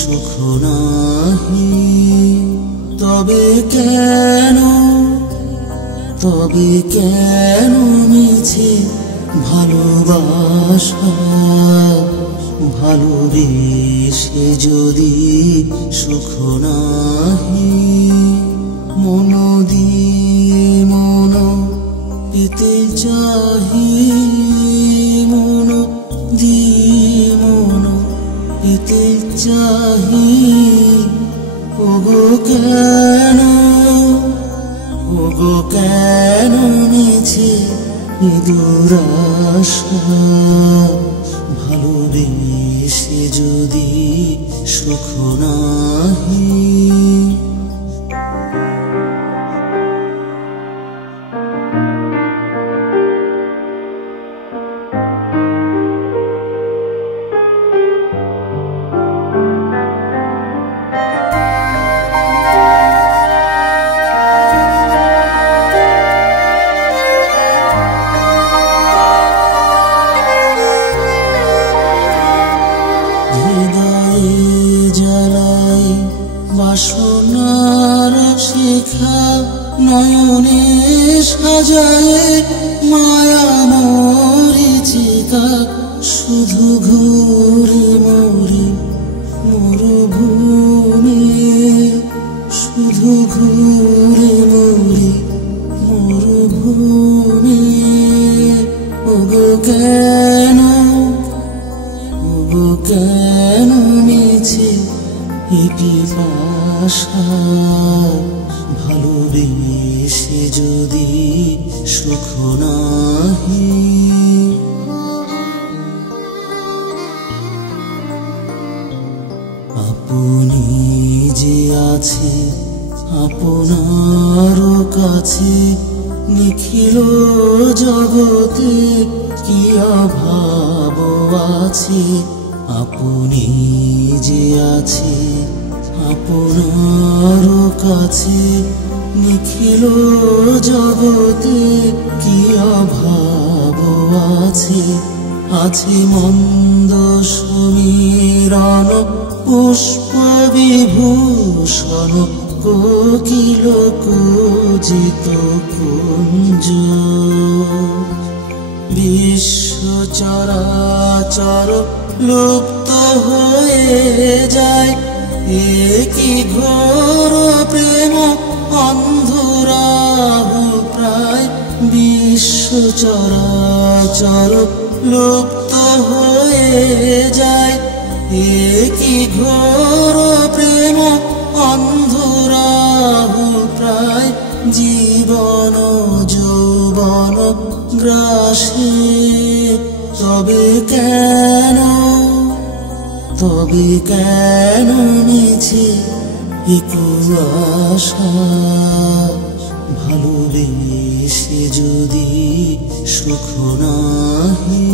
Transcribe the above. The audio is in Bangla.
সুখ নাহি। তবে কেন মিছে ভালোবাসা, ভালোবেসে যদি সুখ নাহি। মন দিয়ে মন পেতে চাহি, মন দিয়ে মন পেতে চাহি। ওগো কেন মিছে দুরাশা, ভালোবেসে যদি সুখ নাহি। বাসনার শিখা নয়নে সাজায়ে মায়া মরিচিকা। শুধু ঘুরে মরি মরুভূমি, শুধু ঘুরে মরি মরুভূমি। ওগো কেন মিছে পিপাসা, ভালোবেসে যদি সুখ নাহি। আপনি যে আছে আপনার কাছে, নিখিল জগতে কি অভাব আছে। আপনি যে আছে আপনার কাছে, নিখিল জগতে কি অভাব আছে। আছে মন্দ সমীরণ পুষ্প বিভূষণ, কোকিল কুজিত কুঞ্জ। বিশ্ব চরাচর লুপ্ত হয়ে যায়, একই ঘোর প্রেম অন্ধরাহু প্রায়। বিশ্ব চরাচর লুপ্ত হয়ে যায়, একই ঘোর প্রেম অন্ধরাহু প্রায়। জীবন যৌবন গ্রাসে, তবে কেন মিছে কুয়াশা, ভালোবেসে যদি সুখ নাহি।